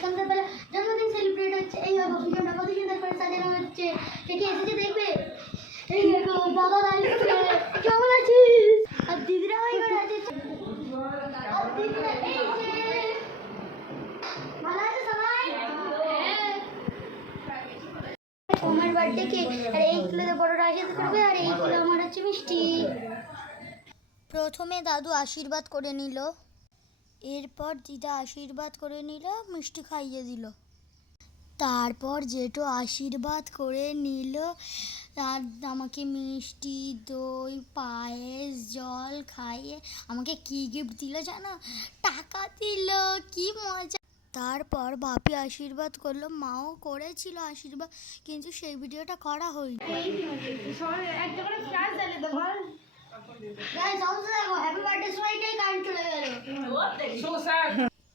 সন্ধ্যাবেলা জন্মদিন সেলিব্রেট হচ্ছে, এই করে সাজানো হচ্ছে। এসেছে দেখবে? এই আর দিদিরা আর এই যে। ভালো বড়রা আশীর্বাদ করবে, আর এইগুলো আমার হচ্ছে মিষ্টি। প্রথমে দাদু আশীর্বাদ করে নিল। এরপর দিদা আশীর্বাদ করে নিল মিষ্টি খাইয়ে দিল। তারপর জেঠু আশীর্বাদ করে নিল আর আমাকে মিষ্টি দই পায়েস জল খাইয়ে আমাকে কি গিফট দিল জানো? টাকা দিল কি মজা। তারপর বাপি আশীর্বাদ করল মাও করেছিল আশীর্বাদ কিন্তু সেই ভিডিওটা করা হয়নি।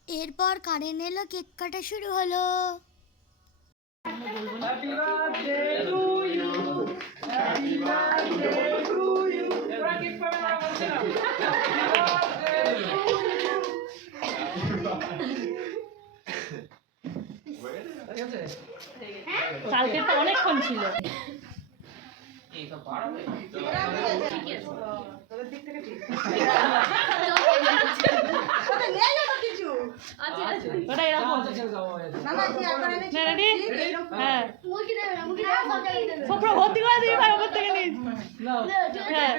এরপর কারেন এলো কেক কাটা শুরু হলো। কালকে তো অনেকক্ষণ ছিল। ঠিক আছে। আচ্ছা, আচ্ছা। হ্যাঁ ভর্তি করে দিবি ভাই ওপর থেকে হ্যাঁ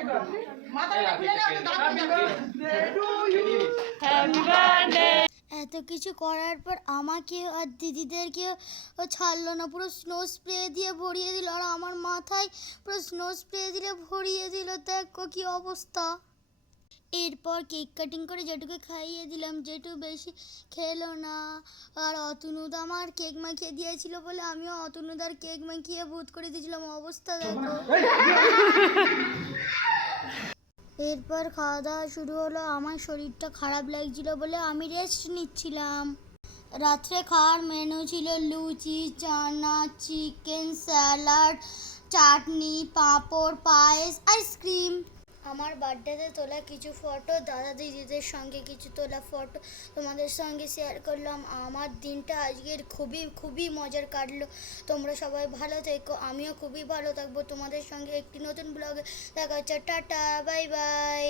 এত কিছু করার পর আমাকে আর দিদিদেরকে ও ছাড়লো না পুরো স্নো স্প্রে দিয়ে ভরিয়ে দিল আর আমার মাথায় পুরো স্নো স্প্রে দিয়ে ভরিয়ে দিল দেখো কি অবস্থা এরপর কেক কাটিং করে যেটুকু খাইয়ে দিলাম। যেটু বেশি খেলো না। আর অতনুদা আমার কেক মাখিয়ে দিয়েছিল বলে আমিও অতনুদার কেক মাখিয়ে ভূত করে দিয়েছিলাম। অবস্থা দেখো। এরপর খাওয়া দাওয়া শুরু হলো। আমার শরীরটা খারাপ লাগছিল বলে আমি রেস্ট নিচ্ছিলাম। রাত্রে খাওয়ার মেনু ছিল লুচি, চানা চিকেন স্যালাড চাটনি, পাঁপড়, পায়েস আইসক্রিম আমার বার্থডেতে তোলা কিছু ফটো, দাদা দিদিদের সঙ্গে কিছু তোলা ফটো তোমাদের সঙ্গে শেয়ার করলাম। আমার দিনটা আজকের খুবই খুবই মজার কাটলো। তোমরা সবাই ভালো থেকো, আমিও খুবই ভালো থাকব। তোমাদের সঙ্গে একটি নতুন ব্লগে দেখা হচ্ছে টাটা বাই বাই